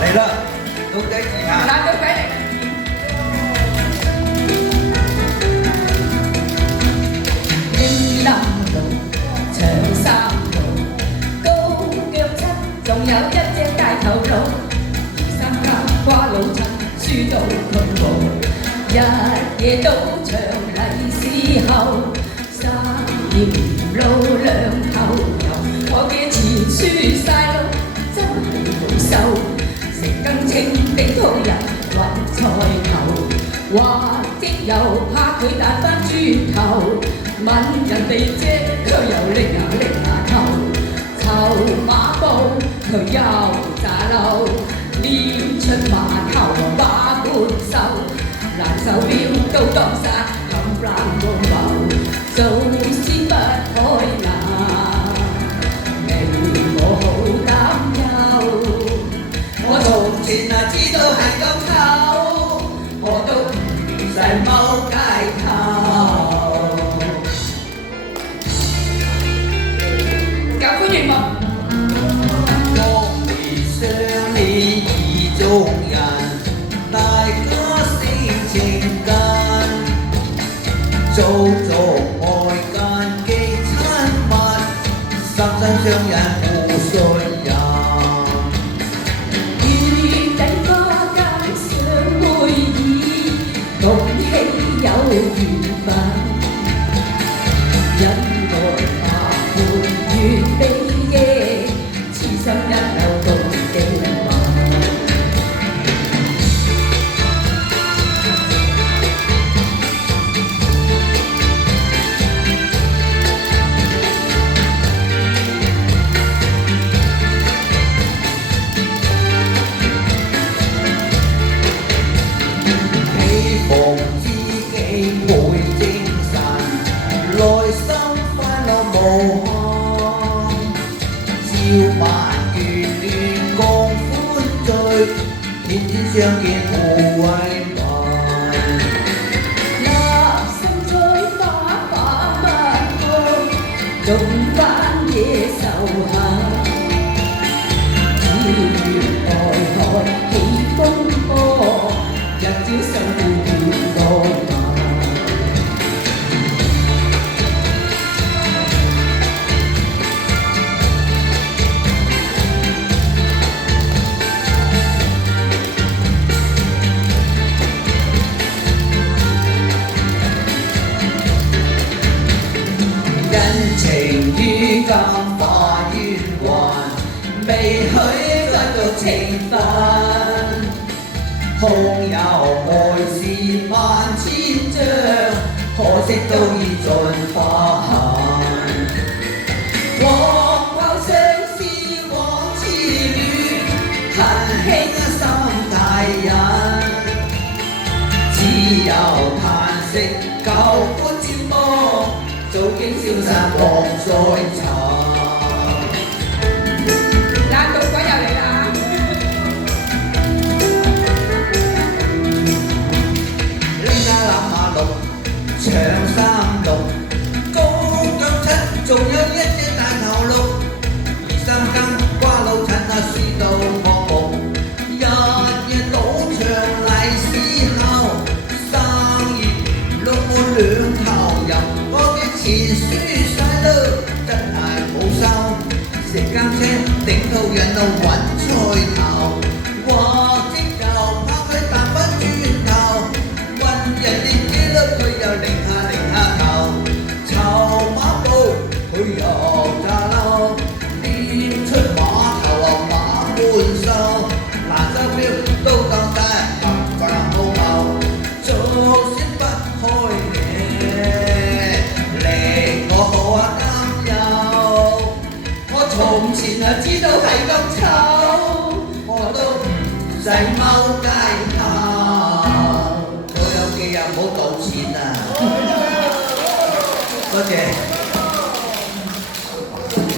嚟啦，到底試下。嗱，到底嚟。英南路、長三路、高腳七，仲有一隻大頭佬。三間瓜老襯，輸到佢冇，日夜都唱利是後，生意唔撈兩頭油，我嘅錢輸晒咯，真係冇收。食更清頂套人揾菜頭，話即又怕佢彈返轉頭，問人哋啫，佢又拎下頭，籌碼布佢又炸漏，練出碼頭把半手，爛手錶都當晒冚唪唥冇流，做先不開眼，令我好擔憂。我從前知道係咁醜，我都唔使踎街頭。搞歡迎我。當年相戀意中人，大家性情近，做愛間極親密，心心相印互信任。有緣分，因愛把伴月比夜，痴心一縷共幾晚。希望會精神，內心快樂無限，朝晚眷戀共歡聚，天天相見互慰問。立心再花花不開，種翻野仇恨。只願愛海起風波，日照受愛問。恩情於今化冤魂，未許不到情分。空有愛是萬千張，可惜都已盡花痕。往後相思往痴戀，恨輕心大人。只有嘆息舊歡漸忘，早經消散浪再尋。難道鬼又嚟啦！拎下攬下綠，長衫綠，高腳七，仲有一隻大頭鹿。二三更瓜老襯輸到我木，日日賭場利是後，生意碌滿兩頭油，我嘅錢輸晒咯，真係冇收。食間車頂到人度揾菜頭，或者又怕佢彈返轉頭，問人哋幾多佢又擰下頭，籌碼布佢又炸漏，練出碼頭馬半收，爛手錶都當晒冚唪唥冇謀，做先不開嘅，令我好擔憂。我從前知道係咁醜，我都唔使踎街頭。老友記啊，唔好賭錢啊！多謝。